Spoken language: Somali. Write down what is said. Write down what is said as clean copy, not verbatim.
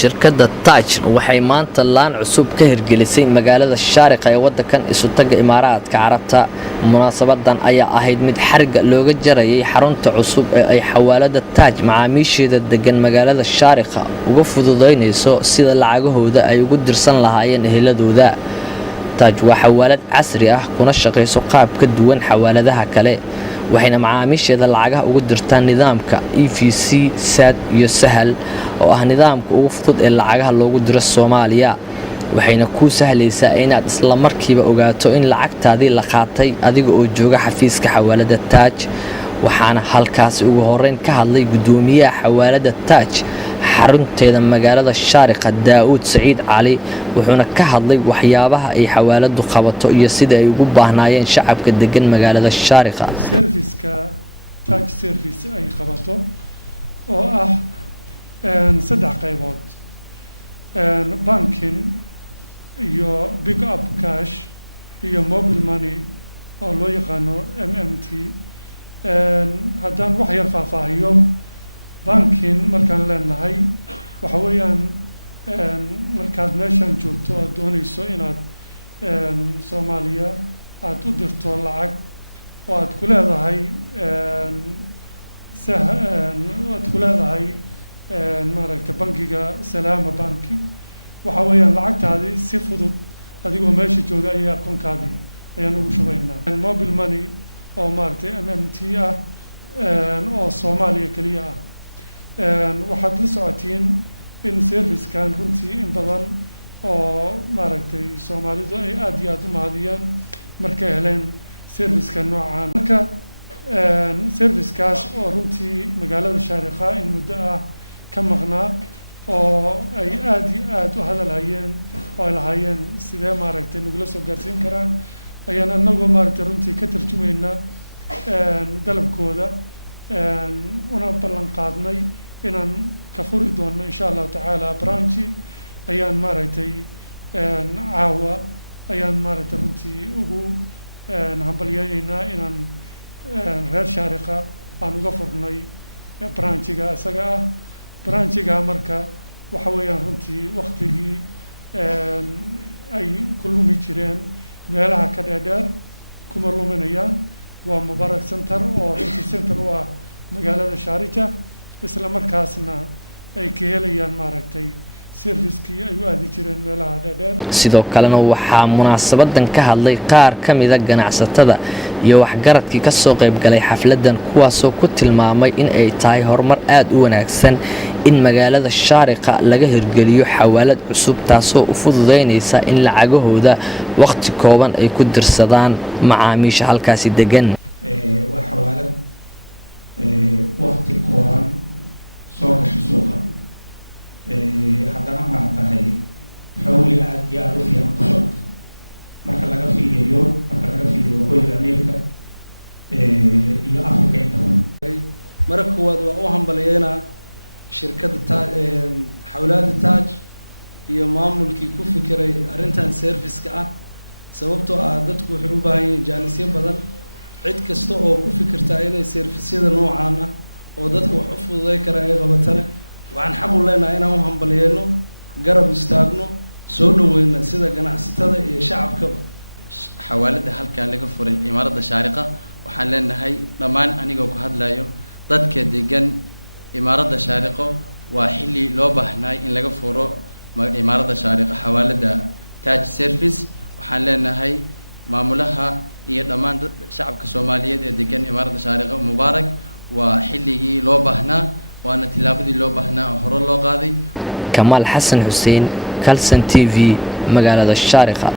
shirkadda Taj waxay maanta laan cusub ka hirgelisay magaalada Shaariqa ee wadankan isu taga Imaaraadka Carabta. Munaasabadan ayaa ahayd mid xariga looga jarayay xarunta cusub ee ay xawaalada Taj macaamiisheeda degan magaalada Shaariqa uga fududeynayso sida lacagahooda ay ugu dirsan lahaayeen eheladooda. Taj waa xawaalad casri ah kuna shaqeyso qaab ka duwan xawaaladaha kale. waxayna macaamiisheeda lacagaha ugu dirtaan nidaamka EVC SAD iyo Sahal oo ah nidaamka ugu fudud ee lacagaha loogu diro Soomaaliya. waxayna ku sahlaysaa inaad isla markiiba ogaato in lacagtaadii la qaatay adiga oo jooga xafiiska xawaalada Taj. waxaana halkaas ugu horeyn ka hadlay gudoomiyaha xawaalada Taj xarunteeda magaalada Shaariqa Daawud Saciid Cali wuxuuna ka hadlay waxyaabaha ay xawaaladu qabato iyo sida ay ugu baahnaayeen shacabka degan magaalada Shaariqa. Serviceka Taj service ay qabato oo ah saddex qaybood banking iyo big up cash iyo mobile money oo loo yaqaano MMT. haddaan wax yar faahfaahiyo banking markaan leenahay waxa weeyaan markaad meeshan joogto aad doonayso inaad Soomaaliya aad u dirto lacag oo aad ku leedahay maaragtay bankiga Salaama banki waxa weeyaan lacagtaadii si fudud adigoo meesha jooga ayaa akoonkaadii ayaan ugu shubaynaa. mobile money oo maaragtay MMT ah oo Soomaaliya kaliya ah. waxaad la socotiin in servicekan runtii in badan oo maaragtay Soomaalidu ay aad iyo aad u mahadiyaan markay heleen servicekan noocan. marka servicekaas oo runtii magaalada Shaariqa in muddo ah ka maqnaa oo ay aad iyo aad u hadalhayeen oo ay lahaayeen sidee maaragtay nagula soo gaarsiin karaa ayaan anagoo maaragtay runtii ka tarjumayna dalabkooda una ballan qaadnay inaan ka furi doono insha Allah tacaala branchi ayaan maaragtay caawa ayaan maaragtay runtii ugu hambalyeynaa inaan reer Shaariqa aan uga furnay branchiga isaga ah. branchiga marka waxa weeyaan runtii waqtigii ay ku lumi jireen meelaha ka dheer kuma luminayaan. waa Mubarak Center oo runtii center u ah magaalada Shaariqa isla markaasna ay ka helayaan maaragtay servicekii ay u aadi jireen meelaha dheer. sidoo kalena waxaa munaasabadan ka hadlay qaar ka mid ah ganacsatada iyo waxgaradkii ka soo qayb galay xafladan kuwaasoo ku tilmaamay in ay tahay horumar aad u wanaagsan in magaalada Shaariqa laga hirgeliyo xawaalad cusub taasoo u fududeynaysa in lacagahooda waqti kooban ay ku dirsadaan macaamiisha halkaasi degan. waa xawaalad waqti kooban soo gashay suuqa haddana maaragtay xawli aad iyo aad u fiican ku socota marka laga fiiriyo waqooyiga Ameerika iyo Afrika inta badan. marka koowaad waa u hambalyeynaa shirkadda xawaalada Taj iyo maamulkii ku fikiray arrintan serviceka ah sababtoo ah dadku waxay u baahan yihiin jaanisyo badan. cid kasta oo ku fikirta inay serviceyada noocaan ah oo dadka wax u fududeey kara ay qabatana waxaan xaq u leenahay inaan u hambalyeeno garab istaagno soo dhaweyna sida ganacsatada iyo shacabkaba. xawaalada halkan laga furay Imaarada Shaariqa waxaan leenahay dhammaan anigoo ku hadlayo dadka degan Imaarada Shaariqa waa xilli loo baahnay in laga furo Imaarada Shaariqa xawaalada Taj service. waxaan leenahay maamulaha iyo dhammaan shacabka Soomaaliyeed ee degan Imaarada Shaariqa Mubarak waa xilligii loo baahnaa waana tilaabadii loo baahnaa oo hore loo qaaday. Kamal Xasan Xuseen Kalsan TV magaalada Shaariqa.